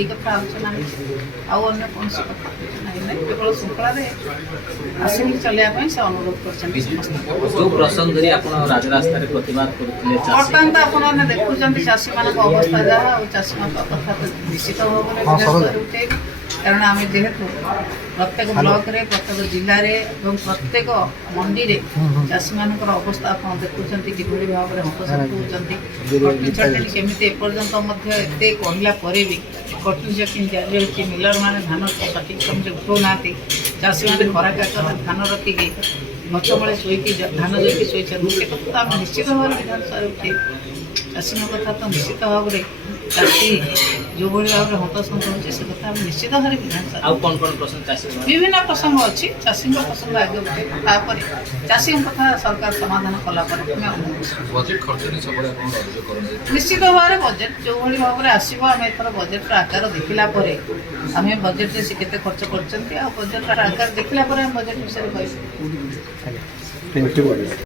এই কথা আলোচনা হয়েছে ଆଉ ଅନ୍ୟ କୌଣସି କଥା ଆଲୋଚନା ହେଇନାହିଁ କେବଳ ଶୃଙ୍ଖଳାରେ ଆସିକି ଚଲେଇବା ପାଇଁ ସେ ଅନୁରୋଧ କରିଛନ୍ତି ସମସ୍ତଙ୍କୁ। जो प्रसंग धरी आपण राजरास्ताରେ प्रतिवाद କରୁଥିଲେ ବର୍ତ୍ତମାନ ତ ଆପଣମାନେ ଦେଖୁଛନ୍ତି ଚାଷୀମାନଙ୍କ ଅବସ୍ଥା ଯାହା ଆଉ ଚାଷୀମାନଙ୍କ କଥା ତ ନିଶ୍ଚିତ ଭାବରେ ବିଧାନସଭାରେ ଉଠେଇବୁ କାରଣ ଆମେ ଯେହେତୁ ପ୍ରତ୍ୟେକ ବ୍ଲକରେ ପ୍ରତ୍ୟେକ ଜିଲ୍ଲାରେ ଏବଂ ପ୍ରତ୍ୟେକ ମଣ୍ଡିରେ ଚାଷୀମାନଙ୍କର ଅବସ୍ଥା ଆପଣ ଦେଖୁଛନ୍ତି କିଭଳି ଭାବରେ ହନ୍ତସନ୍ତ ହେଉଛନ୍ତି। କଟିଂ ଛଟେଣି କେମିତି ଏପର୍ଯ୍ୟନ୍ତ ମଧ୍ୟ ଏତେ କହିଲା ପରେ ବି କଟିଂ ଛଟେଣି ଜାରି ରହିଛି। ମିଲରମାନେ ଧାନ ସଠିକ୍ ସମୟରେ ଉଠାଉନାହାନ୍ତି। ଚାଷୀମାନେ ଖରା କାକରରେ ଧାନ ରଖିକି ଗଛ ମୂଳେ ଶୋଇକି ଧାନ ଜୋଇକି ଶୋଇଛନ୍ତି। ସେ କଥା ତ ଆମେ ନିଶ୍ଚିତ ଭାବରେ ବିଧାନସଭାରେ ଉଠେଇବୁ। ଚାଷୀଙ୍କ କଥା ତ ନିଶ୍ଚିତ ଭାବରେ ଚାଷୀ ଯେଉଁଭଳି ଭାବରେ ହନ୍ତସନ୍ତ ହେଉଛି ସେ କଥା ଆମେ ନିଶ୍ଚିତ ଭାବରେ ବିଧାନସଭା ଆଉ कोन कोन प्रसंग चासी ବିଭିନ୍ନ ପ୍ରସଙ୍ଗ ଅଛି। ଚାଷୀଙ୍କ ପ୍ରସଙ୍ଗ ଆଗେ ଉଠେଇବୁ ତାପରେ ଚାଷୀଙ୍କ କଥା ସରକାର ସମାଧାନ କଲା ପରେ ଆମେ ବଜେଟ୍ ଖର୍ଚ୍ଚରେ ସବୁବେଳେ ଆପଣ ଅଭିଯୋଗ କରନ୍ତି। ନିଶ୍ଚିତ ଭାବରେ ବଜେଟ୍ ଯେଉଁଭଳି ଭାବରେ ଆସିବ ଆମେ ଏଥର ବଜେଟ୍ର ଆକାର ଦେଖିଲା ପରେ ଆମେ ବଜେଟ୍ରେ ସେ କେତେ ଖର୍ଚ୍ଚ କରିଛନ୍ତି ଆଉ ବଜେଟ୍ର ଆକାର ଦେଖିଲା ପରେ ଆମେ ବଜେଟ୍ ବିଷୟରେ କହିବୁ।